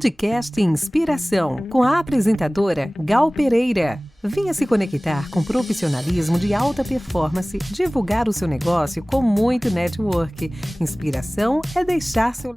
Podcast Inspiração, com a apresentadora Gal Pereira. Venha se conectar com profissionalismo de alta performance, divulgar o seu negócio com muito network. Inspiração é deixar seu...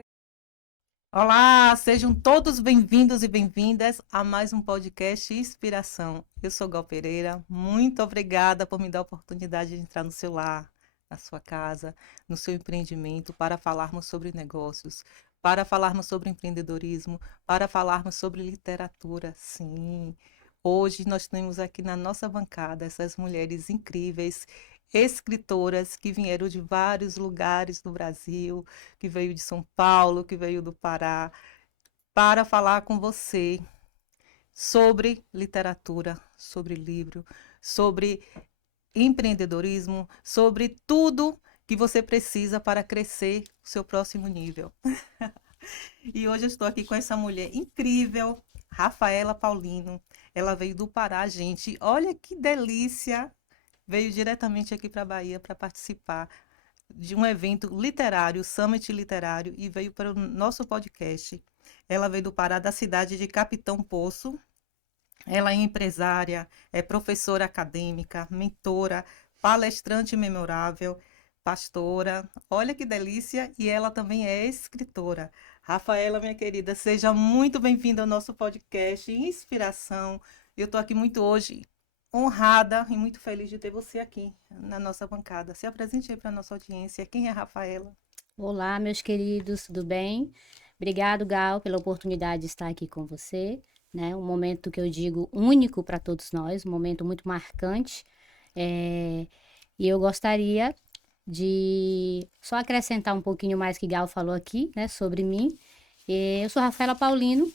Olá, sejam todos bem-vindos e bem-vindas a mais um podcast Inspiração. Eu sou Gal Pereira, muito obrigada por me dar a oportunidade de entrar no seu lar, na sua casa, no seu empreendimento, para falarmos sobre negócios, para falarmos sobre empreendedorismo, para falarmos sobre literatura. Sim, hoje nós temos aqui na nossa bancada essas mulheres incríveis, escritoras que vieram de vários lugares do Brasil, que veio de São Paulo, que veio do Pará, para falar com você sobre literatura, sobre livro, sobre empreendedorismo, sobre tudo que você precisa para crescer o seu próximo nível. E hoje eu estou aqui com essa mulher incrível, Rafaela Paulino. Ela veio do Pará, gente. Olha que delícia! Veio diretamente aqui para a Bahia para participar de um evento literário, Summit Literário, e veio para o nosso podcast. Ela veio do Pará, da cidade de Capitão Poço. Ela é empresária, é professora acadêmica, mentora, palestrante memorável, pastora. Olha que delícia! E ela também é escritora. Rafaela, minha querida, seja muito bem-vinda ao nosso podcast Inspiração. Eu estou aqui muito hoje honrada e muito feliz de ter você aqui na nossa bancada. Se apresente aí para a nossa audiência. Quem é a Rafaela? Olá, meus queridos, tudo bem? Obrigado, Gal, pela oportunidade de estar aqui com você, né? Um momento que eu digo único para todos nós, um momento muito marcante. E eu gostaria de só acrescentar um pouquinho mais que Gal falou aqui, né, sobre mim. Eu sou Rafaela Paulino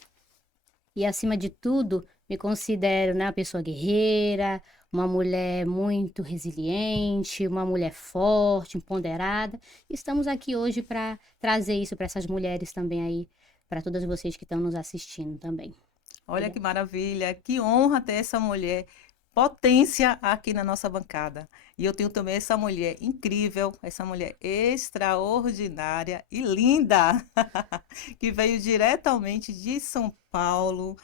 e, acima de tudo, me considero, né, uma pessoa guerreira, uma mulher muito resiliente, uma mulher forte, empoderada. Estamos aqui hoje para trazer isso para essas mulheres também aí, para todas vocês que estão nos assistindo também. Olha que maravilha, que honra ter essa mulher potência aqui na nossa bancada. E eu tenho também essa mulher incrível, essa mulher extraordinária e linda, que veio diretamente de São Paulo.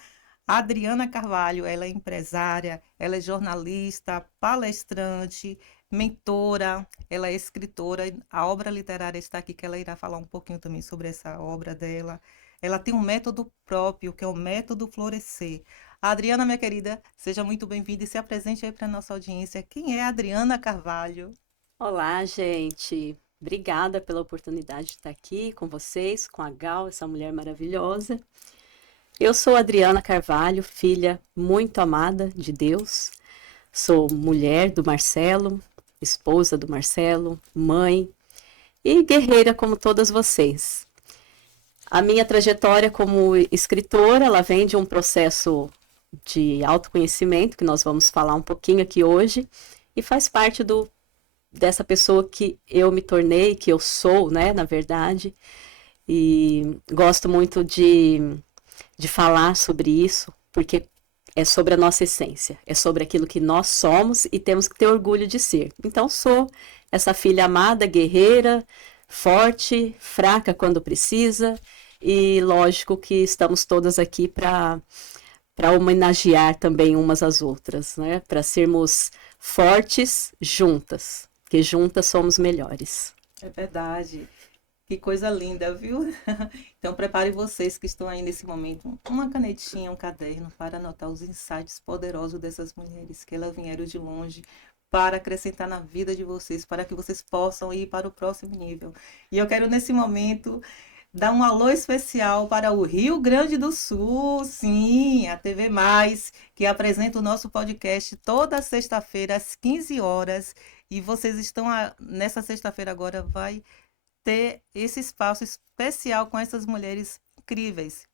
Adriana Carvalho, ela é empresária, ela é jornalista, palestrante, mentora, ela é escritora. A obra literária está aqui, que ela irá falar um pouquinho também sobre essa obra dela. Ela tem um método próprio, que é o método Florescer. A Adriana, minha querida, seja muito bem-vinda e se apresente aí para a nossa audiência. Quem é a Adriana Carvalho? Olá, gente. Obrigada pela oportunidade de estar aqui com vocês, com a Gal, essa mulher maravilhosa. Eu sou Adriana Carvalho, filha muito amada de Deus. Sou mulher do Marcelo, esposa do Marcelo, mãe e guerreira como todas vocês. A minha trajetória como escritora, ela vem de um processo de autoconhecimento, que nós vamos falar um pouquinho aqui hoje, e faz parte dessa pessoa que eu me tornei, que eu sou, né, na verdade. E gosto muito de falar sobre isso, porque é sobre a nossa essência, é sobre aquilo que nós somos e temos que ter orgulho de ser. Então, sou essa filha amada, guerreira, forte, fraca quando precisa, e lógico que estamos todas aqui para homenagear também umas às outras, né? Para sermos fortes juntas, porque juntas somos melhores. É verdade. Que coisa linda, viu? Então, prepare vocês que estão aí nesse momento, uma canetinha, um caderno, para anotar os insights poderosos dessas mulheres, que elas vieram de longe para acrescentar na vida de vocês, para que vocês possam ir para o próximo nível. E eu quero, nesse momento, dar um alô especial para o Rio Grande do Sul, sim, a TV Mais, que apresenta o nosso podcast toda sexta-feira, às 15 horas. E vocês estão, nessa sexta-feira agora, vai ter esse espaço especial com essas mulheres incríveis.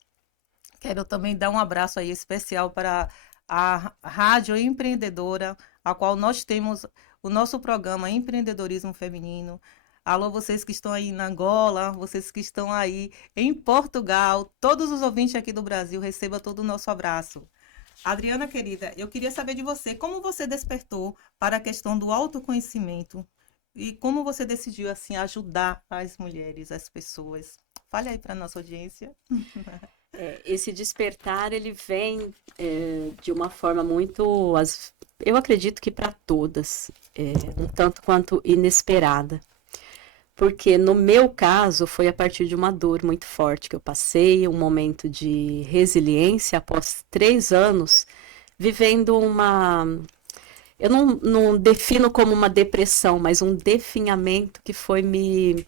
Quero também dar um abraço aí especial para a Rádio Empreendedora, a qual nós temos o nosso programa Empreendedorismo Feminino. Alô, vocês que estão aí na Angola, vocês que estão aí em Portugal, todos os ouvintes aqui do Brasil, receba todo o nosso abraço. Adriana, querida, eu queria saber de você, como você despertou para a questão do autoconhecimento? E como você decidiu, assim, ajudar as mulheres, as pessoas? Fale aí para a nossa audiência. Esse despertar, ele vem de uma forma muito, eu acredito que para todas, um tanto quanto inesperada. Porque no meu caso foi a partir de uma dor muito forte que eu passei, um momento de resiliência após 3 anos vivendo eu não defino como uma depressão, mas um definhamento que foi me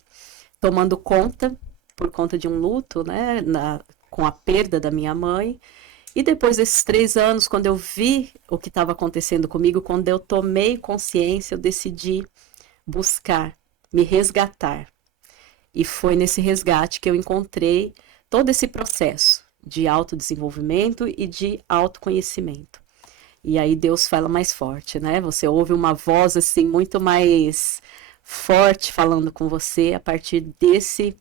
tomando conta por conta de um luto, né, com a perda da minha mãe. E depois desses 3 anos, quando eu vi o que estava acontecendo comigo, quando eu tomei consciência, eu decidi buscar, me resgatar. E foi nesse resgate que eu encontrei todo esse processo de autodesenvolvimento e de autoconhecimento. E aí Deus fala mais forte, né? Você ouve uma voz assim muito mais forte falando com você a partir desse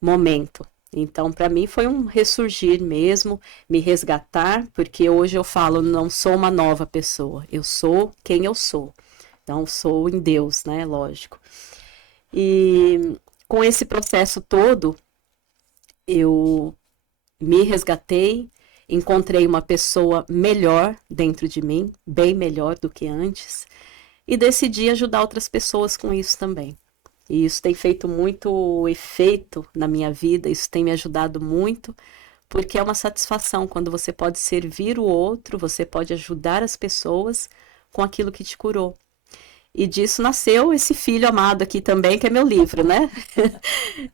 momento. Então, para mim foi um ressurgir mesmo, me resgatar, porque hoje eu falo, não sou uma nova pessoa, eu sou quem eu sou. Então, sou em Deus, né? Lógico. E com esse processo todo, eu me resgatei, encontrei uma pessoa melhor dentro de mim, bem melhor do que antes, e decidi ajudar outras pessoas com isso também. E isso tem feito muito efeito na minha vida, isso tem me ajudado muito, porque é uma satisfação quando você pode servir o outro, você pode ajudar as pessoas com aquilo que te curou. E disso nasceu esse filho amado aqui também, que é meu livro, né?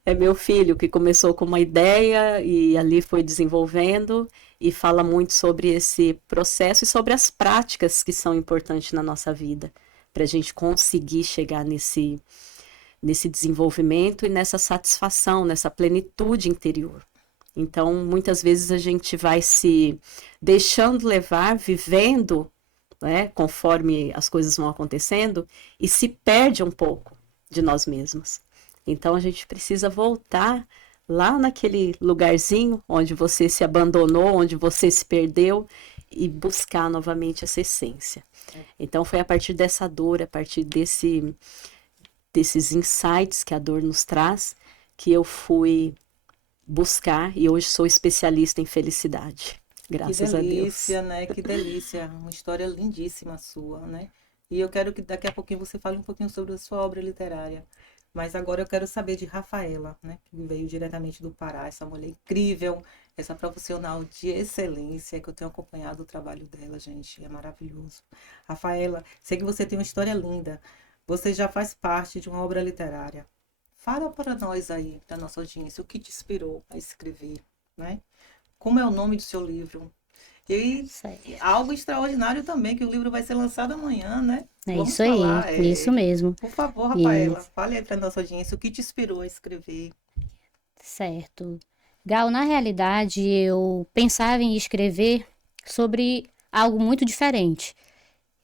É meu filho que começou com uma ideia e ali foi desenvolvendo e fala muito sobre esse processo e sobre as práticas que são importantes na nossa vida, para a gente conseguir chegar nesse desenvolvimento e nessa satisfação, nessa plenitude interior. Então, muitas vezes a gente vai se deixando levar, vivendo, né, conforme as coisas vão acontecendo, e se perde um pouco de nós mesmos. Então a gente precisa voltar lá naquele lugarzinho onde você se abandonou, onde você se perdeu, e buscar novamente essa essência. Então foi a partir dessa dor, a partir desses insights que a dor nos traz, que eu fui buscar e hoje sou especialista em felicidade. Graças a Deus. Que delícia, né? Que delícia. Uma história lindíssima sua, né? E eu quero que daqui a pouquinho você fale um pouquinho sobre a sua obra literária. Mas agora eu quero saber de Rafaela, né? Que veio diretamente do Pará, essa mulher incrível, essa profissional de excelência, que eu tenho acompanhado o trabalho dela, gente. É maravilhoso. Rafaela, sei que você tem uma história linda. Você já faz parte de uma obra literária. Fala para nós aí, para nossa audiência, o que te inspirou a escrever, né? Como é o nome do seu livro? E algo extraordinário também, que o livro vai ser lançado amanhã, né? Vamos isso aí, falar, isso mesmo. Por favor, Rafaela, fale aí para nossa audiência o que te inspirou a escrever. Certo. Gal, na realidade, eu pensava em escrever sobre algo muito diferente.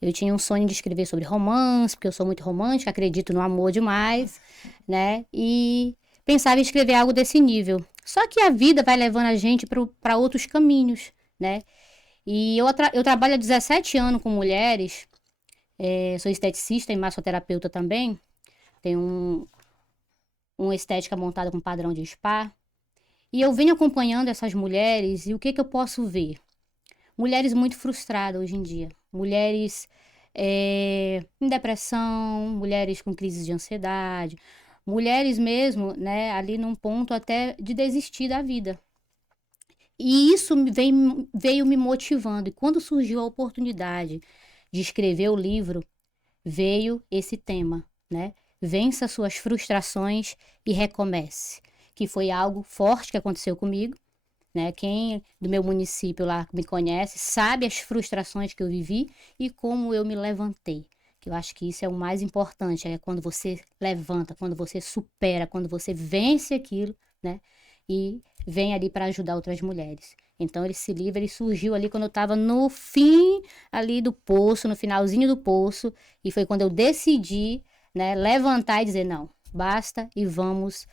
Eu tinha um sonho de escrever sobre romance, porque eu sou muito romântica, acredito no amor demais, né? E pensava em escrever algo desse nível. Só que a vida vai levando a gente para outros caminhos, né? E eu trabalho há 17 anos com mulheres, sou esteticista e massoterapeuta também. Tenho uma estética montada com padrão de spa. E eu venho acompanhando essas mulheres e o que eu posso ver? Mulheres muito frustradas hoje em dia. Mulheres em depressão, mulheres com crises de ansiedade, mulheres mesmo, né, ali num ponto até de desistir da vida. E isso veio me motivando. E quando surgiu a oportunidade de escrever o livro, veio esse tema, né? Vença suas frustrações e recomece. Que foi algo forte que aconteceu comigo, né? Quem do meu município lá me conhece sabe as frustrações que eu vivi e como eu me levantei. Que eu acho que isso é o mais importante, é quando você levanta, quando você supera, quando você vence aquilo, né? E vem ali para ajudar outras mulheres. Então esse livro ele surgiu ali quando eu estava no fim ali do poço, no finalzinho do poço, e foi quando eu decidi, né, levantar e dizer não, basta e vamos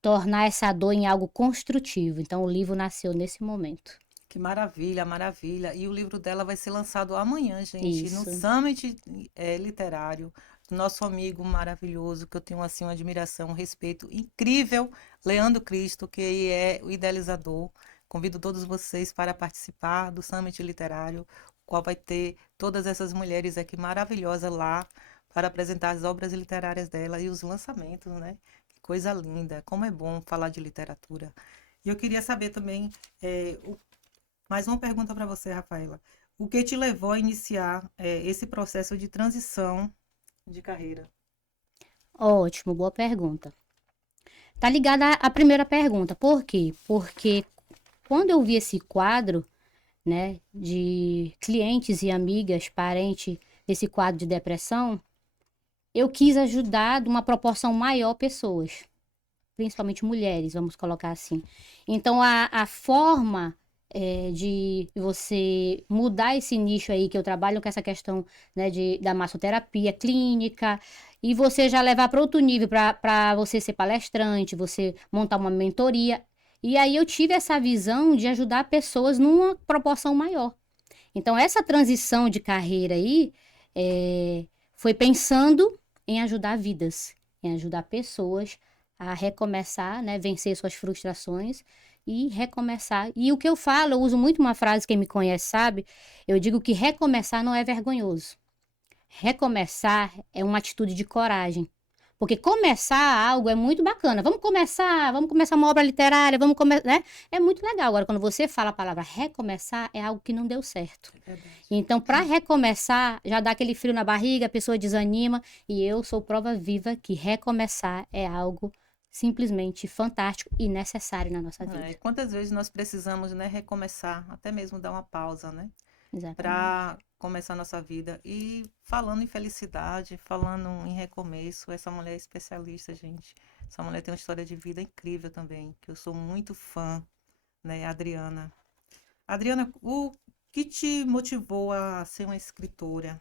tornar essa dor em algo construtivo. Então o livro nasceu nesse momento. Que maravilha, maravilha. E o livro dela vai ser lançado amanhã, gente, Isso. no Summit Literário, do nosso amigo maravilhoso, que eu tenho assim uma admiração, um respeito incrível, Leandro Cristo, que é o idealizador Convido todos vocês para participar do Summit Literário, o qual vai ter todas essas mulheres aqui maravilhosas lá para apresentar as obras literárias dela e os lançamentos, né? Que coisa linda, como é bom falar de literatura. E eu queria saber também, mais uma pergunta para você, Rafaela. O que te levou a iniciar esse processo de transição de carreira? Ótimo, boa pergunta. Tá ligada à primeira pergunta. Por quê? Porque quando eu vi esse quadro, né, de clientes e amigas, parentes, desse quadro de depressão, eu quis ajudar de uma proporção maior pessoas, principalmente mulheres, vamos colocar assim. Então, a forma de você mudar esse nicho aí, que eu trabalho com essa questão, né, da massoterapia clínica, e você já levar para outro nível, para você ser palestrante, você montar uma mentoria. E aí eu tive essa visão de ajudar pessoas numa proporção maior. Então, essa transição de carreira aí foi pensando em ajudar vidas, em ajudar pessoas a recomeçar, né, vencer suas frustrações e recomeçar. E o que eu falo, eu uso muito uma frase, quem me conhece sabe, eu digo que recomeçar não é vergonhoso. Recomeçar é uma atitude de coragem. Porque começar algo é muito bacana. Vamos começar uma obra literária, né? É muito legal. Agora, quando você fala a palavra recomeçar, é algo que não deu certo. Então, para recomeçar, já dá aquele frio na barriga, a pessoa desanima. E eu sou prova viva que recomeçar é algo simplesmente fantástico e necessário na nossa vida. E quantas vezes nós precisamos, né, recomeçar, até mesmo dar uma pausa, né? Exatamente. Para começar a nossa vida. E falando em felicidade, falando em recomeço, essa mulher é especialista, gente. Essa mulher tem uma história de vida incrível também, que eu sou muito fã, né, Adriana. Adriana, o que te motivou a ser uma escritora?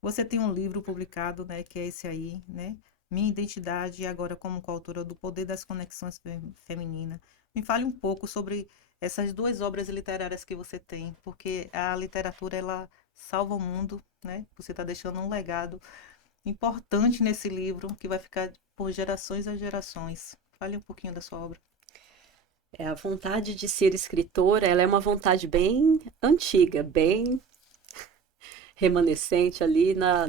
Você tem um livro publicado, né, que é esse aí, né? Minha Identidade, e agora como coautora do Poder das Conexões Femininas. Me fale um pouco sobre essas duas obras literárias que você tem, porque a literatura, ela salva o mundo, né? Você está deixando um legado importante nesse livro, que vai ficar por gerações a gerações. Fale um pouquinho da sua obra. A vontade de ser escritora, ela é uma vontade bem antiga, bem remanescente ali na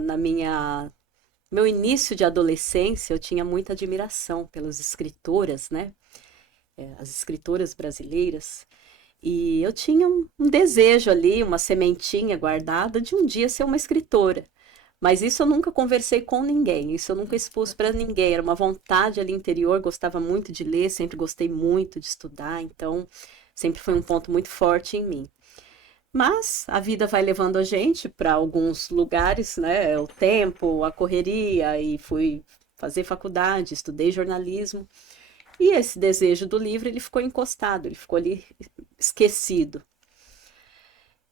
meu início de adolescência. Eu tinha muita admiração pelas escritoras, né? As escritoras brasileiras, e eu tinha um desejo ali, uma sementinha guardada de um dia ser uma escritora, mas isso eu nunca conversei com ninguém, isso eu nunca expus para ninguém, era uma vontade ali interior, gostava muito de ler, sempre gostei muito de estudar, então sempre foi um ponto muito forte em mim. Mas a vida vai levando a gente para alguns lugares, né, o tempo, a correria, e fui fazer faculdade, estudei jornalismo. E esse desejo do livro, ele ficou encostado, ele ficou ali esquecido.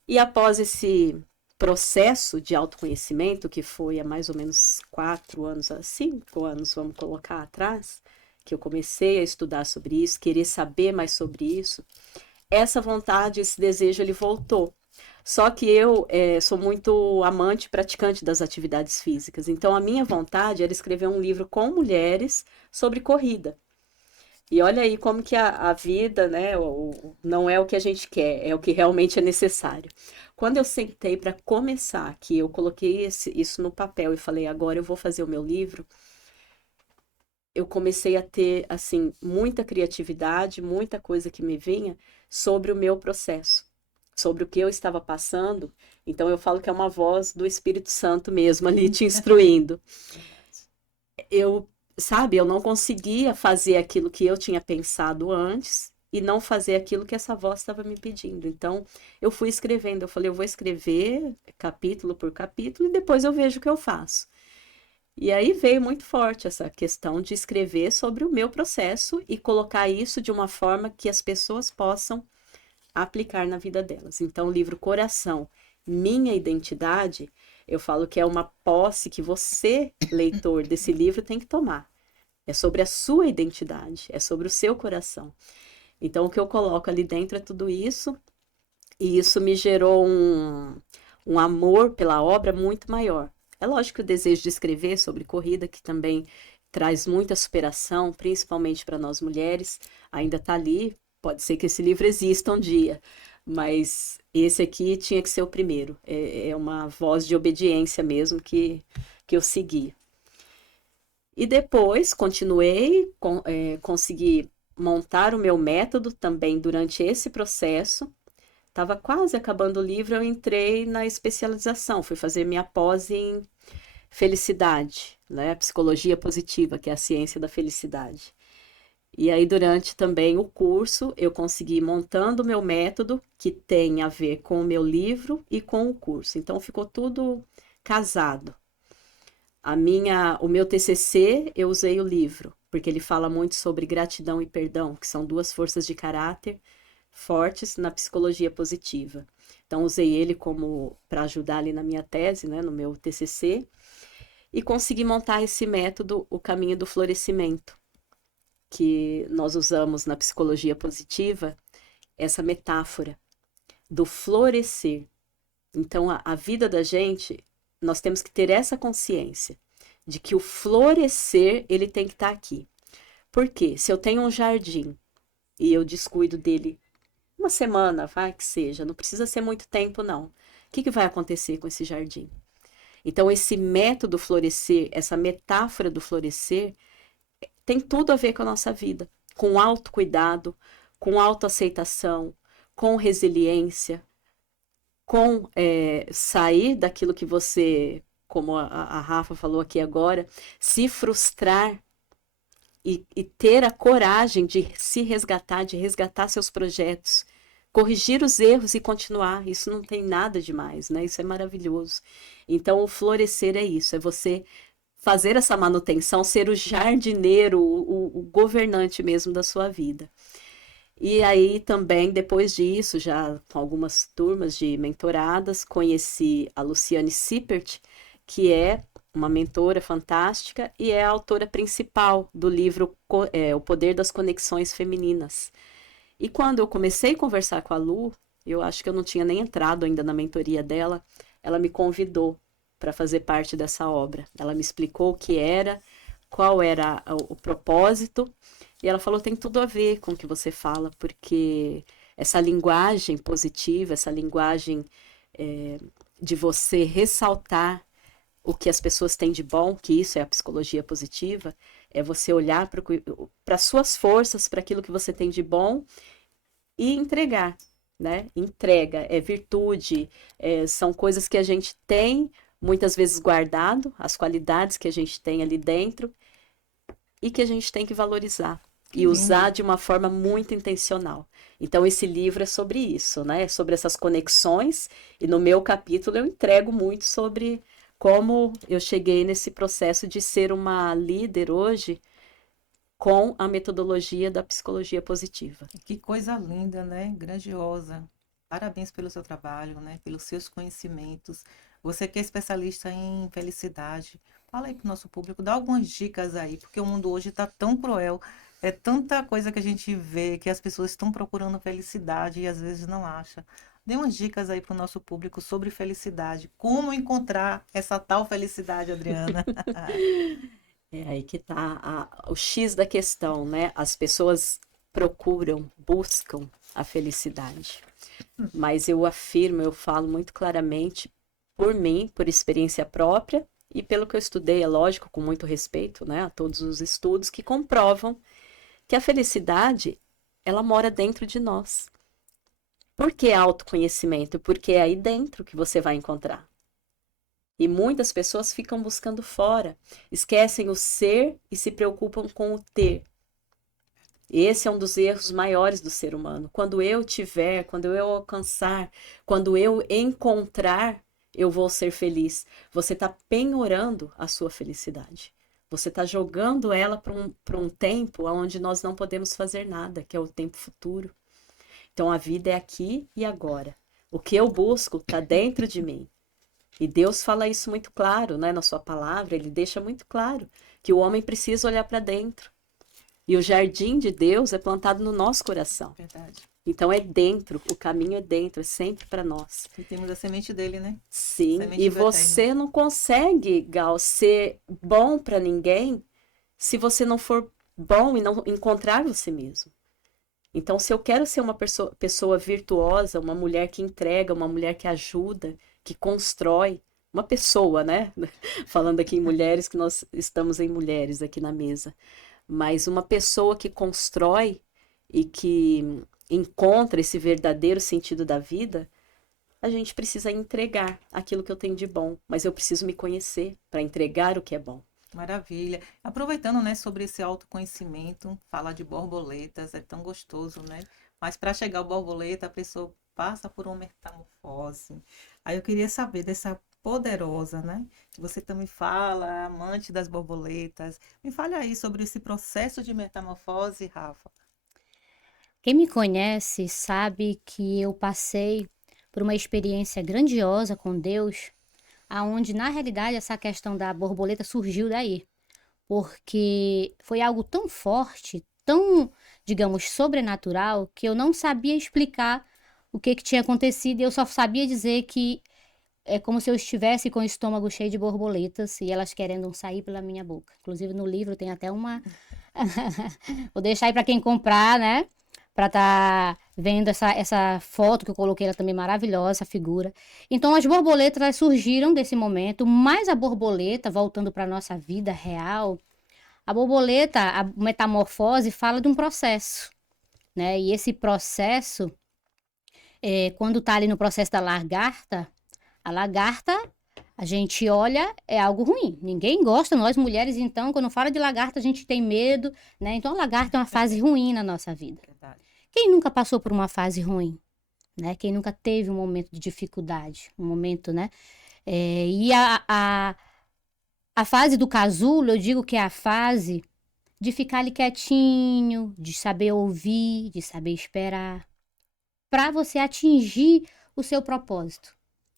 E após esse processo de autoconhecimento, que foi há mais ou menos 4 anos, 5 anos, vamos colocar atrás, que eu comecei a estudar sobre isso, querer saber mais sobre isso, essa vontade, esse desejo, ele voltou. Só que eu sou muito amante, praticante das atividades físicas, então a minha vontade era escrever um livro com mulheres sobre corrida. E olha aí como que a vida, né, não é o que a gente quer, é o que realmente é necessário. Quando eu sentei para começar, que eu coloquei isso no papel e falei, agora eu vou fazer o meu livro, eu comecei a ter, assim, muita criatividade, muita coisa que me vinha sobre o meu processo, sobre o que eu estava passando. Então eu falo que é uma voz do Espírito Santo mesmo ali te instruindo. Sabe, eu não conseguia fazer aquilo que eu tinha pensado antes e não fazer aquilo que essa voz estava me pedindo. Então, eu fui escrevendo, eu falei, eu vou escrever capítulo por capítulo e depois eu vejo o que eu faço. E aí veio muito forte essa questão de escrever sobre o meu processo e colocar isso de uma forma que as pessoas possam aplicar na vida delas. Então, o livro Coração, Minha Identidade, eu falo que é uma posse que você, leitor desse livro, tem que tomar. É sobre a sua identidade, é sobre o seu coração. Então, o que eu coloco ali dentro é tudo isso, e isso me gerou um amor pela obra muito maior. É lógico que o desejo de escrever sobre corrida, que também traz muita superação, principalmente para nós mulheres, ainda está ali, Pode ser que esse livro exista um dia, mas esse aqui tinha que ser o primeiro. É uma voz de obediência mesmo que eu segui. E depois continuei, consegui montar o meu método também durante esse processo. Estava quase acabando o livro, eu entrei na especialização, fui fazer minha pós em felicidade, né? Psicologia positiva, que é a ciência da felicidade. E aí, durante também o curso, eu consegui ir montando o meu método, que tem a ver com o meu livro e com o curso. Então, ficou tudo casado. O meu TCC, eu usei o livro, porque ele fala muito sobre gratidão e perdão, que são duas forças de caráter fortes na psicologia positiva. Então, usei ele como para ajudar ali na minha tese, né, no meu TCC, e consegui montar esse método, o caminho do florescimento, que nós usamos na psicologia positiva, essa metáfora do florescer. Então, a vida da gente, nós temos que ter essa consciência de que o florescer, ele tem que estar aqui. Por quê? Se eu tenho um jardim e eu descuido dele uma semana, vai que seja, não precisa ser muito tempo, não. O que vai acontecer com esse jardim? Então, esse método florescer, essa metáfora do florescer, tem tudo a ver com a nossa vida, com autocuidado, com autoaceitação, com resiliência, com sair daquilo que você, como a Rafa falou aqui agora, se frustrar e ter a coragem de se resgatar, de resgatar seus projetos, corrigir os erros e continuar. Isso não tem nada demais, né? Isso é maravilhoso. Então, o florescer é isso, é você fazer essa manutenção, ser o jardineiro, o governante mesmo da sua vida. E aí também, depois disso, já com algumas turmas de mentoradas, conheci a Luciane Sippert, que é uma mentora fantástica e é a autora principal do livro O Poder das Conexões Femininas. E quando eu comecei a conversar com a Lu, eu acho que eu não tinha nem entrado ainda na mentoria dela, ela me convidou para fazer parte dessa obra. Ela me explicou o que era, qual era o propósito, e ela falou, tem tudo a ver com o que você fala, porque essa linguagem positiva, essa linguagem de você ressaltar o que as pessoas têm de bom, que isso é a psicologia positiva, é você olhar para as suas forças, para aquilo que você tem de bom e entregar, né? Entrega, é virtude, são coisas que a gente tem muitas vezes guardado, as qualidades que a gente tem ali dentro e que a gente tem que valorizar e usar de uma forma muito intencional. Então, esse livro é sobre isso, né? É sobre essas conexões, e no meu capítulo eu entrego muito sobre como eu cheguei nesse processo de ser uma líder hoje com a metodologia da psicologia positiva. Que coisa linda, né? Grandiosa. Parabéns pelo seu trabalho, né? Pelos seus conhecimentos. Você que é especialista em felicidade, fala aí para o nosso público, dá algumas dicas aí, porque o mundo hoje está tão cruel, é tanta coisa que a gente vê, que as pessoas estão procurando felicidade e às vezes não acham. Dê umas dicas aí para o nosso público sobre felicidade, como encontrar essa tal felicidade, Adriana. É aí que está o X da questão, né? As pessoas procuram, buscam a felicidade. Mas eu afirmo, eu falo muito claramente por mim, por experiência própria e pelo que eu estudei, é lógico, com muito respeito, né, a todos os estudos que comprovam que a felicidade, ela mora dentro de nós. Por que autoconhecimento? Porque é aí dentro que você vai encontrar. E muitas pessoas ficam buscando fora, esquecem o ser e se preocupam com o ter. Esse é um dos erros maiores do ser humano. Quando eu tiver, quando eu alcançar, quando eu encontrar, eu vou ser feliz. Você está penhorando a sua felicidade. Você está jogando ela para um tempo onde nós não podemos fazer nada, que é o tempo futuro. Então a vida é aqui e agora. O que eu busco está dentro de mim. E Deus fala isso muito claro, né? Na sua palavra, ele deixa muito claro que o homem precisa olhar para dentro. E o jardim de Deus é plantado no nosso coração. Verdade. Então é dentro, o caminho é dentro, é sempre para nós. E temos a semente dele, né? Sim, Semente e do você eterno. não consegue, Gal, ser bom para ninguém se você não for bom e não encontrar você mesmo. Então, se eu quero ser uma pessoa virtuosa, uma mulher que entrega, uma mulher que ajuda, que constrói, uma pessoa, né? Falando aqui em mulheres, que nós estamos em mulheres aqui na mesa, mas uma pessoa que constrói e que encontra esse verdadeiro sentido da vida, a gente precisa entregar aquilo que eu tenho de bom, mas eu preciso me conhecer para entregar o que é bom. Maravilha. Aproveitando, né, sobre esse autoconhecimento, falar de borboletas é tão gostoso, né? Mas para chegar ao borboleta, a pessoa passa por uma metamorfose. Aí eu queria saber dessa poderosa, né? Que você também fala, amante das borboletas. Me fale aí sobre esse processo de metamorfose, Rafa. Quem me conhece sabe que eu passei por uma experiência grandiosa com Deus, aonde na realidade essa questão da borboleta surgiu daí, porque foi algo tão forte, tão, digamos, sobrenatural, que eu não sabia explicar o que tinha acontecido, e eu só sabia dizer que é como se eu estivesse com o estômago cheio de borboletas e elas querendo sair pela minha boca. Inclusive no livro tem até uma vou deixar aí para quem comprar, né? Para estar vendo essa foto que eu coloquei, ela também maravilhosa, essa figura. Então, as borboletas elas surgiram desse momento, mas a borboleta, voltando para a nossa vida real, a borboleta, a metamorfose, fala de um processo, né? E esse processo, quando está ali no processo da lagarta, a lagarta, a gente olha, é algo ruim. Ninguém gosta, nós mulheres, então, quando fala de lagarta, a gente tem medo, né? Então, a lagarta é uma fase ruim na nossa vida. Verdade. Quem nunca passou por uma fase ruim, né? Quem nunca teve um momento de dificuldade, um momento, né? E a fase do casulo, eu digo que é a fase de ficar ali quietinho, de saber ouvir, de saber esperar, para você atingir o seu propósito,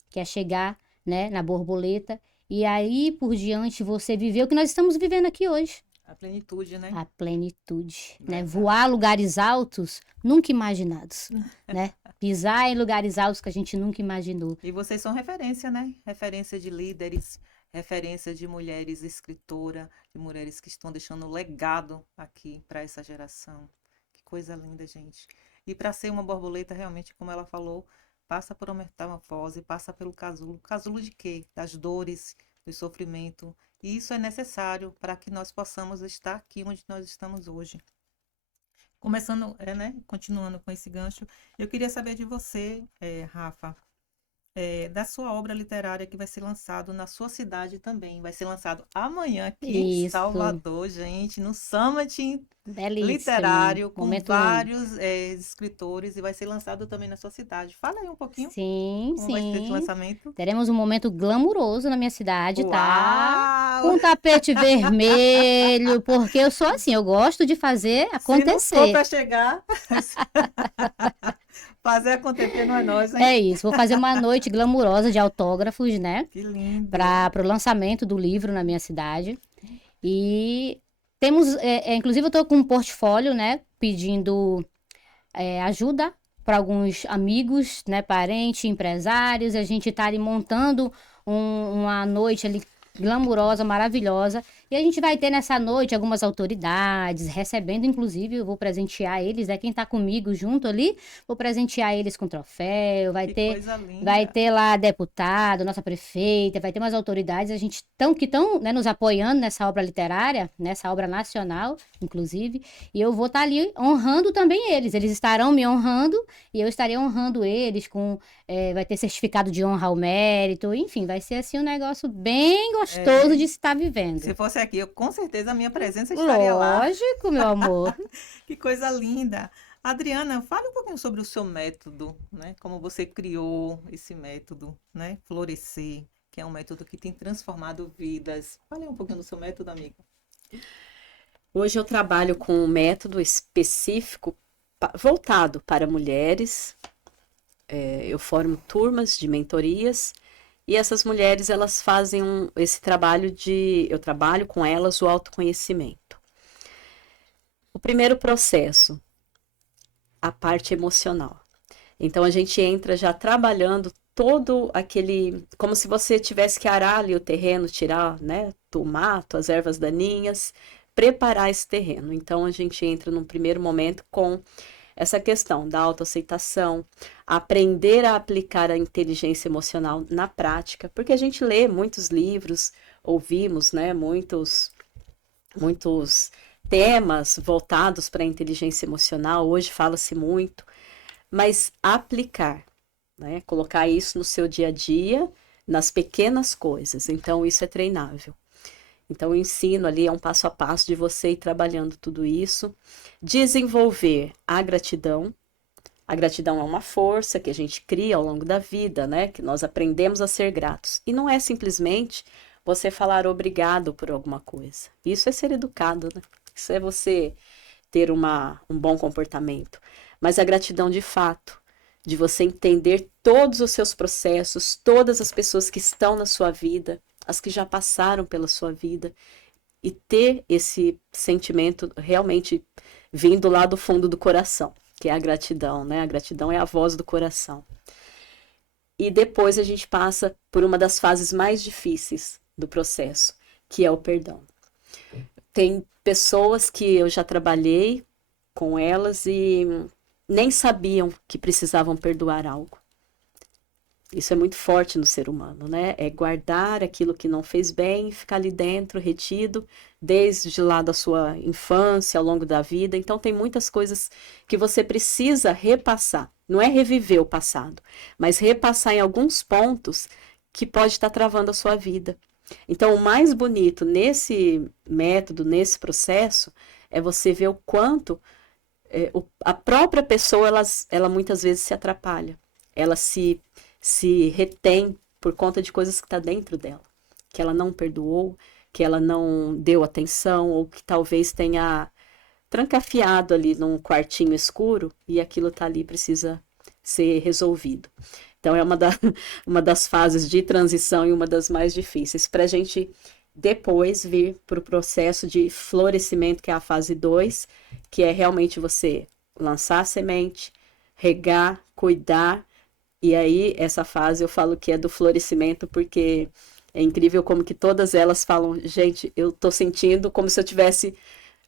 que é chegar, né, na borboleta, e aí por diante você viver o que nós estamos vivendo aqui hoje. A plenitude, né? A plenitude, né? Verdade. Voar a lugares altos nunca imaginados, né? Pisar em lugares altos que a gente nunca imaginou. E vocês são referência, né? Referência de líderes, referência de mulheres escritoras, de mulheres que estão deixando legado aqui para essa geração. Que coisa linda, gente. E para ser uma borboleta, realmente, como ela falou, passa por uma metamorfose, passa pelo casulo. Casulo de quê? Das dores, do sofrimento. E isso é necessário para que nós possamos estar aqui onde nós estamos hoje. Começando, né? Continuando com esse gancho, eu queria saber de você, Rafa, da sua obra literária que vai ser lançado na sua cidade também. Vai ser lançado amanhã aqui em Isso. Salvador, gente, no Summit Belíssimo. literário, com Momento- vários escritores, e vai ser lançado também na sua cidade. Fala aí um pouquinho Sim, como vai ser esse sim. lançamento. Teremos um momento glamuroso na minha cidade, tá? Uau! Com tapete vermelho, porque eu sou assim, eu gosto de fazer Se não for acontecer. para chegar, fazer acontecer não é nós, hein? É isso, vou fazer uma noite glamurosa de autógrafos, né? Que lindo. Para o lançamento do livro na minha cidade. E temos, inclusive eu estou com um portfólio, né? Pedindo ajuda para alguns amigos, né? Parentes, empresários. A gente está ali montando uma noite ali glamurosa, maravilhosa. E a gente vai ter nessa noite algumas autoridades, recebendo, inclusive, eu vou presentear eles, né? Quem tá comigo junto ali, vou presentear eles com troféu, Que coisa linda. vai ter lá deputado, nossa prefeita, vai ter umas autoridades, que estão, né, nos apoiando nessa obra literária, nessa obra nacional, inclusive, e eu vou estar ali honrando também eles. Eles estarão me honrando e eu estarei honrando eles vai ter certificado de honra ao mérito, enfim, vai ser assim um negócio bem gostoso de se estar vivendo. Se fosse aqui, com certeza a minha presença estaria lá. Lógico, meu amor. Que coisa linda. Adriana, fale um pouquinho sobre o seu método, né? Como você criou esse método, né? Florescer, que é um método que tem transformado vidas. Fale um pouquinho do seu método, amiga. Hoje eu trabalho com um método específico voltado para mulheres. Eu formo turmas de mentorias e essas mulheres elas fazem esse trabalho eu trabalho com elas o autoconhecimento. O primeiro processo, a parte emocional. Então a gente entra já trabalhando todo aquele, como se você tivesse que arar ali o terreno, tirar, né, o mato, as ervas daninhas, preparar esse terreno. Então a gente entra num primeiro momento com essa questão da autoaceitação, aprender a aplicar a inteligência emocional na prática, porque a gente lê muitos livros, ouvimos, né, muitos temas voltados para a inteligência emocional, hoje fala-se muito, mas aplicar, né, colocar isso no seu dia a dia, nas pequenas coisas, então isso é treinável. Então, o ensino ali é um passo a passo de você ir trabalhando tudo isso. Desenvolver a gratidão. A gratidão é uma força que a gente cria ao longo da vida, né? Que nós aprendemos a ser gratos. E não é simplesmente você falar obrigado por alguma coisa. Isso é ser educado, né? Isso é você ter um bom comportamento. Mas a gratidão de fato, de você entender todos os seus processos, todas as pessoas que estão na sua vida, as que já passaram pela sua vida, e ter esse sentimento realmente vindo lá do fundo do coração, que é a gratidão, né? A gratidão é a voz do coração. E depois a gente passa por uma das fases mais difíceis do processo, que é o perdão. Tem pessoas que eu já trabalhei com elas e nem sabiam que precisavam perdoar algo. Isso é muito forte no ser humano, né? É guardar aquilo que não fez bem, ficar ali dentro, retido, desde lá da sua infância, ao longo da vida. Então, tem muitas coisas que você precisa repassar. Não é reviver o passado, mas repassar em alguns pontos que pode estar travando a sua vida. Então, o mais bonito nesse método, nesse processo, é você ver o quanto a própria pessoa, ela muitas vezes se atrapalha. Ela se retém por conta de coisas que está dentro dela, que ela não perdoou, que ela não deu atenção, ou que talvez tenha trancafiado ali num quartinho escuro e aquilo está ali, precisa ser resolvido. Então é uma das fases de transição e uma das mais difíceis, para a gente depois vir para o processo de florescimento, que é a fase 2, que é realmente você lançar a semente, regar, cuidar. E aí, essa fase eu falo que é do florescimento, porque é incrível como que todas elas falam, gente, eu tô sentindo como se eu tivesse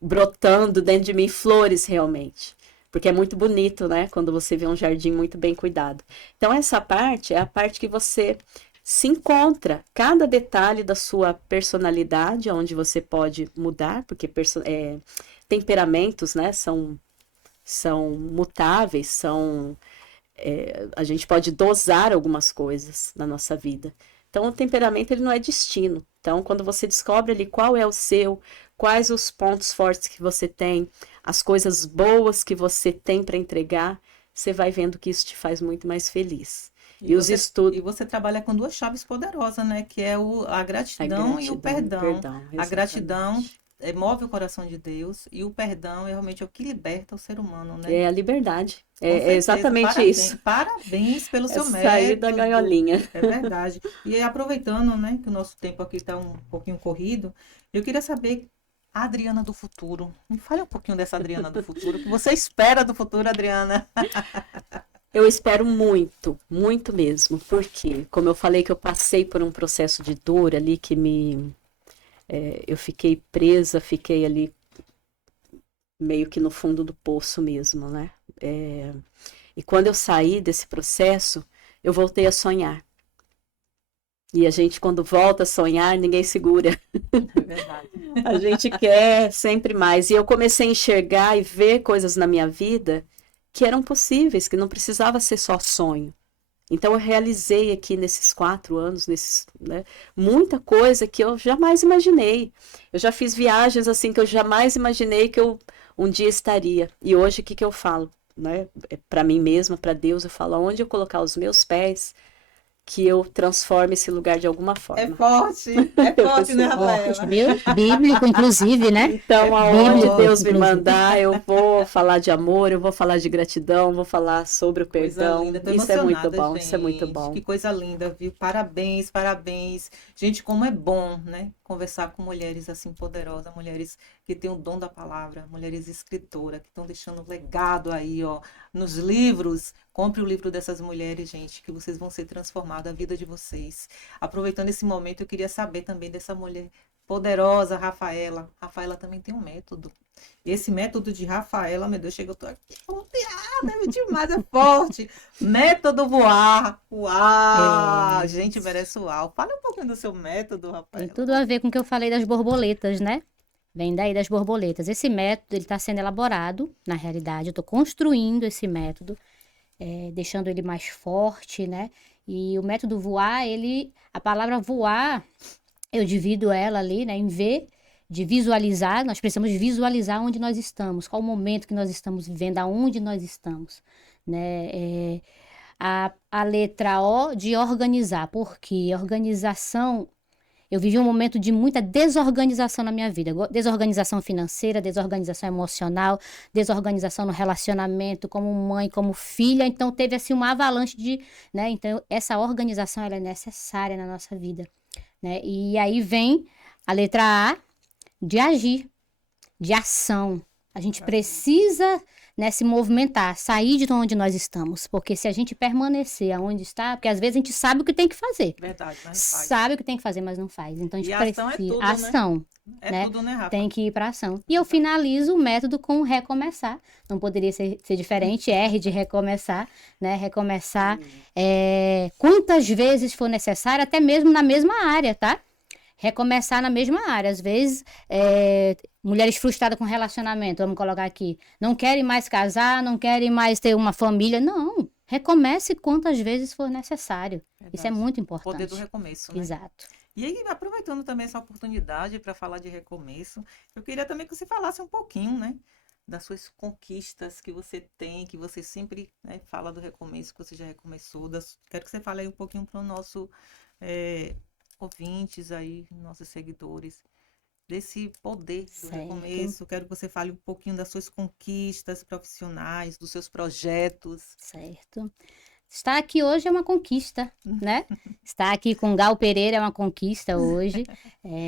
brotando dentro de mim flores realmente. Porque é muito bonito, né? Quando você vê um jardim muito bem cuidado. Então, essa parte é a parte que você se encontra, cada detalhe da sua personalidade, onde você pode mudar, porque temperamentos, né? São mutáveis, a gente pode dosar algumas coisas na nossa vida. Então, o temperamento ele não é destino. Então, quando você descobre ali qual é o seu, quais os pontos fortes que você tem, as coisas boas que você tem para entregar, você vai vendo que isso te faz muito mais feliz. E você trabalha com duas chaves poderosas, né? Que é a gratidão e o perdão. A gratidão move o coração de Deus e o perdão é realmente o que liberta o ser humano, né? É a liberdade. É exatamente isso. Parabéns pelo seu mérito. Sair da gaiolinha. É verdade. E aproveitando, né, que o nosso tempo aqui está um pouquinho corrido, eu queria saber a Adriana do futuro. Me fale um pouquinho dessa Adriana do futuro. O que você espera do futuro, Adriana? Eu espero muito, muito mesmo. Porque, como eu falei que eu passei por um processo de dor ali que eu fiquei presa, fiquei ali meio que no fundo do poço mesmo, né? E quando eu saí desse processo, eu voltei a sonhar. E a gente, quando volta a sonhar, ninguém segura. É verdade. A gente quer sempre mais. E eu comecei a enxergar e ver coisas na minha vida que eram possíveis, que não precisava ser só sonho. Então, eu realizei aqui nesses 4 anos, né, muita coisa que eu jamais imaginei. Eu já fiz viagens assim que eu jamais imaginei que eu um dia estaria. E hoje, o que eu falo? Né? Para mim mesma, para Deus, eu falo, onde eu colocar os meus pés, que eu transforme esse lugar de alguma forma. É forte, né, Rafaela? Bíblico, inclusive, né? Então, aonde Deus me mandar, eu vou falar de amor, eu vou falar de gratidão, vou falar sobre o perdão. Isso é muito bom, gente. Isso é muito bom. Que coisa linda, viu? Parabéns, parabéns. Gente, como é bom, né? Conversar com mulheres assim poderosas, mulheres que têm o dom da palavra, mulheres escritoras, que estão deixando legado aí, ó, nos livros. Compre o livro dessas mulheres, gente, que vocês vão ser transformados, a vida de vocês. Aproveitando esse momento, eu queria saber também dessa mulher poderosa, Rafaela. Rafaela também tem um método. Esse método de Rafaela, meu Deus, chega, eu tô aqui arrepiada. demais, é forte. Método voar. Uau! Gente, merece uau. Fala um pouquinho do seu método, Tem Rafael. tudo a ver com o que eu falei das borboletas, né? Vem daí das borboletas. Esse método, ele está sendo elaborado, na realidade. Eu estou construindo esse método, deixando ele mais forte, né? E o método voar, a palavra voar, eu divido ela ali, né? Em V, de visualizar. Nós precisamos visualizar onde nós estamos, qual o momento que nós estamos vivendo, aonde nós estamos, né? A letra O de organizar, porque organização. Eu vivi um momento de muita desorganização na minha vida. Desorganização financeira, desorganização emocional, desorganização no relacionamento, como mãe, como filha. Então, teve assim uma avalanche né? Então, essa organização ela é necessária na nossa vida, né? E aí vem a letra A de agir, de ação. A gente precisa, né, se movimentar, sair de onde nós estamos. Porque se a gente permanecer aonde está, porque às vezes a gente sabe o que tem que fazer. Verdade, mas não faz. Sabe o que tem que fazer, mas não faz. Então a gente E a precisa. ação é tudo, Ação, É né? tudo, né, Rafa? Tem que ir para ação. E eu finalizo o método com recomeçar. Não poderia ser diferente. R de recomeçar, né? Recomeçar quantas vezes for necessário, até mesmo na mesma área, tá? Recomeçar na mesma área. Às vezes, mulheres frustradas com relacionamento, vamos colocar aqui, não querem mais casar, não querem mais ter uma família. Não, recomece quantas vezes for necessário. Verdade. Isso é muito O importante. poder do recomeço, né? Exato. E aí, aproveitando também essa oportunidade para falar de recomeço, eu queria também que você falasse um pouquinho, né, das suas conquistas que você tem, que você sempre, né, fala do recomeço, que você já recomeçou. Quero que você fale aí um pouquinho para o nosso ouvintes aí, nossos seguidores, desse poder do Certo. recomeço. Quero que você fale um pouquinho das suas conquistas profissionais, dos seus projetos. Certo. Estar aqui hoje é uma conquista, né? Estar aqui com Gal Pereira é uma conquista hoje.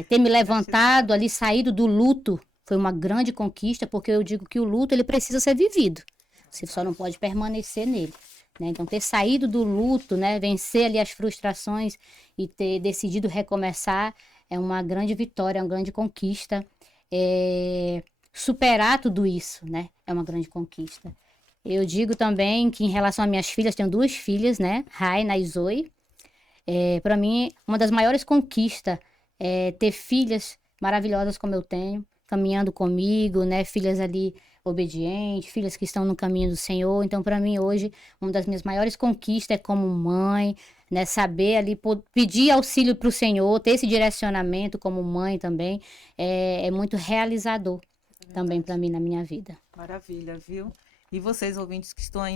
Ter me levantado ali, saído do luto, foi uma grande conquista, porque eu digo que o luto ele precisa ser vivido. Você só não pode permanecer nele, né? Então, ter saído do luto, né? Vencer ali as frustrações e ter decidido recomeçar é uma grande vitória, é uma grande conquista. Superar tudo isso, né? É uma grande conquista. Eu digo também que em relação às minhas filhas, tenho 2 filhas, né? Raina e Zoe. Para mim, uma das maiores conquistas é ter filhas maravilhosas como eu tenho, caminhando comigo, né? Filhas ali obedientes, filhas que estão no caminho do Senhor. Então, para mim, hoje, uma das minhas maiores conquistas é como mãe, né? Saber ali, pedir auxílio para o Senhor, ter esse direcionamento como mãe também, é muito realizador também para mim na minha vida. Maravilha, viu? E vocês, ouvintes que estão aí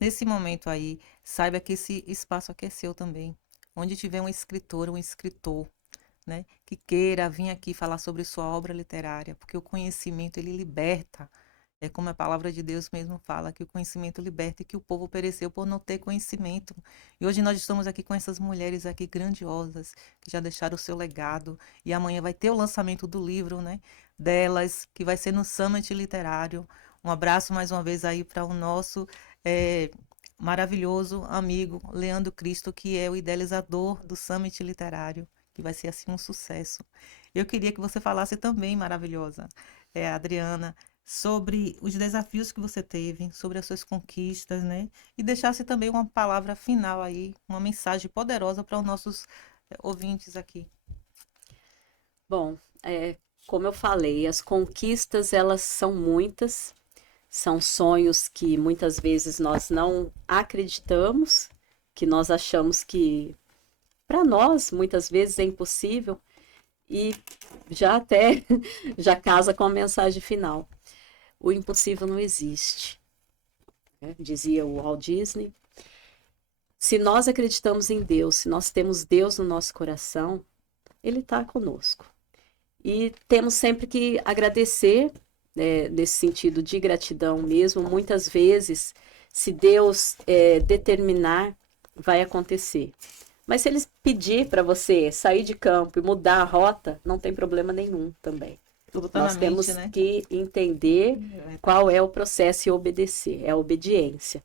nesse momento aí, saiba que esse espaço aqui é seu também. Onde tiver um escritor, um escritor, né, que queira vir aqui falar sobre sua obra literária, porque o conhecimento, ele liberta. É como a palavra de Deus mesmo fala, que o conhecimento liberta e que o povo pereceu por não ter conhecimento. E hoje nós estamos aqui com essas mulheres aqui grandiosas, que já deixaram o seu legado. E amanhã vai ter o lançamento do livro, né, delas, que vai ser no Summit Literário. Um abraço mais uma vez aí para o nosso maravilhoso amigo Leandro Cristo, que é o idealizador do Summit Literário, que vai ser assim um sucesso. Eu queria que você falasse também, maravilhosa, Adriana, sobre os desafios que você teve, sobre as suas conquistas, né? E deixasse também uma palavra final aí, uma mensagem poderosa para os nossos ouvintes aqui. Bom, como eu falei, as conquistas, elas são muitas. São sonhos que muitas vezes nós não acreditamos, que nós achamos que para nós muitas vezes é impossível e já casa com a mensagem final. O impossível não existe, né? Dizia o Walt Disney. Se nós acreditamos em Deus, se nós temos Deus no nosso coração, Ele está conosco. E temos sempre que agradecer, nesse sentido de gratidão mesmo. Muitas vezes, se Deus determinar, vai acontecer. Mas se Ele pedir para você sair de campo e mudar a rota, não tem problema nenhum também. Tudo tá Nós na temos mente, né? que entender qual é o processo e obedecer, é a obediência.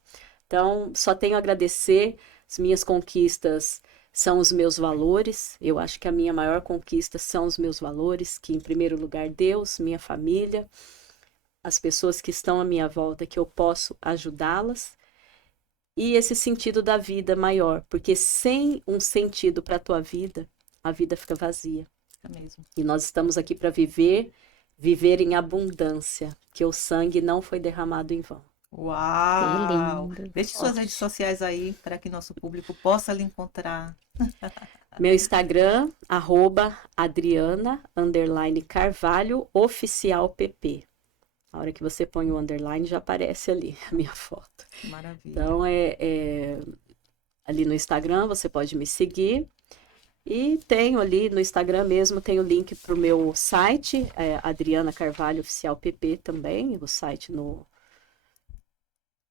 Então, só tenho a agradecer. As minhas conquistas são os meus valores. Eu acho que a minha maior conquista são os meus valores, que em primeiro lugar Deus, minha família, as pessoas que estão à minha volta, que eu posso ajudá-las, e esse sentido da vida maior, porque sem um sentido para a tua vida, a vida fica vazia. É mesmo. E nós estamos aqui para viver em abundância, que o sangue não foi derramado em vão. Uau! Que lindo. Deixe suas Forte. redes sociais aí para que nosso público possa lhe encontrar. Meu Instagram, @Adriana_Carvalho_oficial_pp. A hora que você põe o underline, já aparece ali a minha foto. Maravilha. Então, ali no Instagram, você pode me seguir. E tenho ali no Instagram mesmo, tem o link para o meu site, Adriana Carvalho Oficial PP também, o site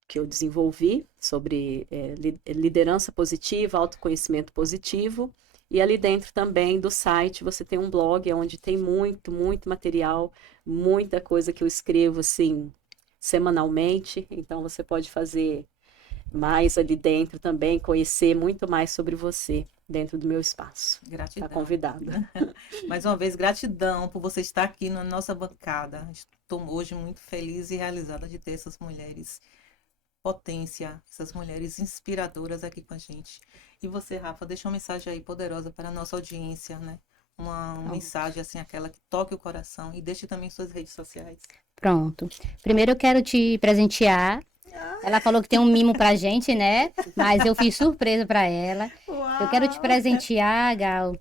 que eu desenvolvi sobre liderança positiva, autoconhecimento positivo. E ali dentro também do site você tem um blog onde tem muito, muito material, muita coisa que eu escrevo assim semanalmente. Então você pode fazer mais ali dentro também, conhecer muito mais sobre você dentro do meu espaço. Gratidão. Está convidada. Mais uma vez, gratidão por você estar aqui na nossa bancada. Estou hoje muito feliz e realizada de ter essas mulheres potência, essas mulheres inspiradoras aqui com a gente. E você, Rafa, deixa uma mensagem aí poderosa para a nossa audiência, né? Uma mensagem assim, aquela que toque o coração, e deixe também suas redes sociais. Pronto. Primeiro eu quero te presentear. Ela falou que tem um mimo pra gente, né? Mas eu fiz surpresa pra ela. Eu quero te presentear, Gal,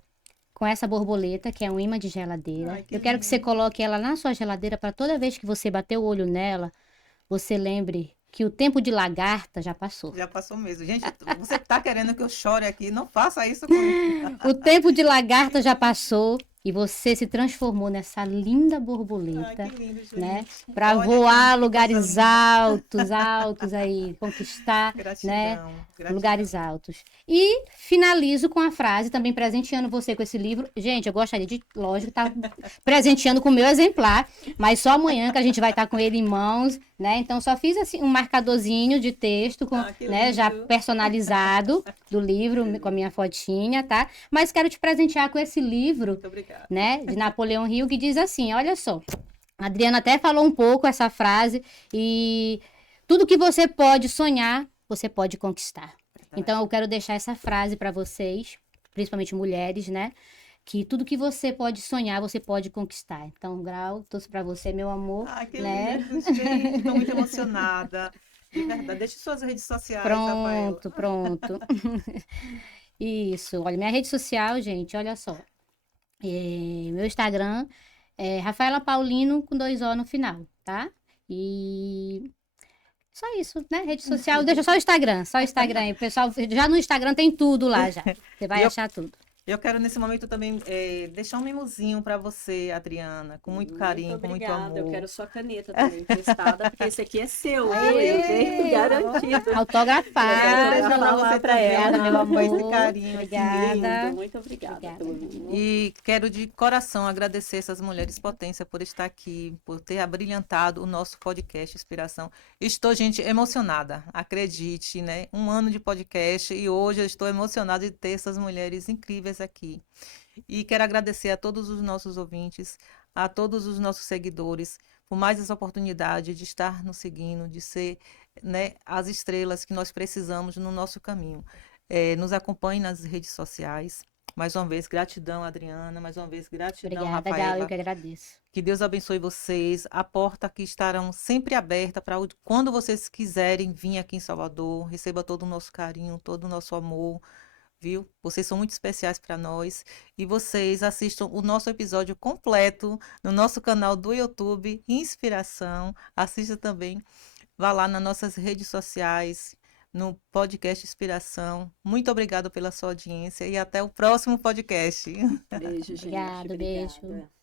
com essa borboleta, que é um imã de geladeira. Ai, que Eu quero que você lindo. coloque ela na sua geladeira para toda vez que você bater o olho nela, você lembre que o tempo de lagarta já passou. Já passou mesmo. Gente, você tá querendo que eu chore aqui? Não faça isso comigo. O tempo de lagarta já passou e você se transformou nessa linda Ai, borboleta, que lindo, gente. né? Para Olha voar que lugares coisa linda. altos, altos aí, conquistar, Gratidão, né? gratidão. Lugares altos. E finalizo com a frase, também presenteando você com esse livro. Gente, eu gostaria de, lógico, estar presenteando com o meu exemplar, mas só amanhã que a gente vai estar com ele em mãos, né? Então, só fiz assim um marcadorzinho de texto, com, Que né, já lindo. personalizado do livro, com a minha fotinha, tá? Mas quero te presentear com esse livro, Muito obrigada. né, de Napoleão Hill, que diz assim, olha só, a Adriana até falou um pouco essa frase, e tudo que você pode sonhar, você pode conquistar. Então, eu quero deixar essa frase para vocês, principalmente mulheres, né, que tudo que você pode sonhar, você pode conquistar. Então, Grau, trouxe para você, meu amor, Ai, que né? lindo, gente. Estou muito emocionada. De verdade. Deixe suas redes sociais, Rafael. Pronto. Isso, olha, minha rede social, gente, olha só. Meu Instagram é Rafaela Paulino com 2 O no final, tá? E só isso, né? Rede social, deixa só o Instagram aí. O pessoal, já no Instagram tem tudo lá já. Você vai E eu- achar tudo. Eu quero, nesse momento, também deixar um mimozinho para você, Adriana, com muito carinho, com muito amor. Eu quero sua caneta também emprestada, porque esse aqui é seu, viu? Aê! Eu venho garantido. Autografada. Eu quero Para lá você pra também, ela, meu meu amor, esse amor. carinho. Obrigada. Lindo, muito obrigada. Obrigada. Pelo mimo. E quero de coração agradecer essas mulheres potência por estar aqui, por ter abrilhantado o nosso podcast Inspiração. Estou, gente, emocionada, acredite, né? 1 ano de podcast e hoje eu estou emocionada de ter essas mulheres incríveis aqui. E quero agradecer a todos os nossos ouvintes, a todos os nossos seguidores, por mais essa oportunidade de estar nos seguindo, de ser, né, as estrelas que nós precisamos no nosso caminho. Nos acompanhe nas redes sociais. Mais uma vez, gratidão, Adriana. Mais uma vez, gratidão, Obrigada, Gal, Rafaela. eu que agradeço. Que Deus abençoe vocês. A porta aqui estará sempre aberta para quando vocês quiserem vir aqui em Salvador. Receba todo o nosso carinho, todo o nosso amor, viu? Vocês são muito especiais para nós. E vocês assistam o nosso episódio completo no nosso canal do YouTube, Inspiração. Assista também. Vá lá nas nossas redes sociais, no podcast Inspiração. Muito obrigada pela sua audiência e até o próximo podcast. Beijo, gente. Obrigada, beijo. Obrigada.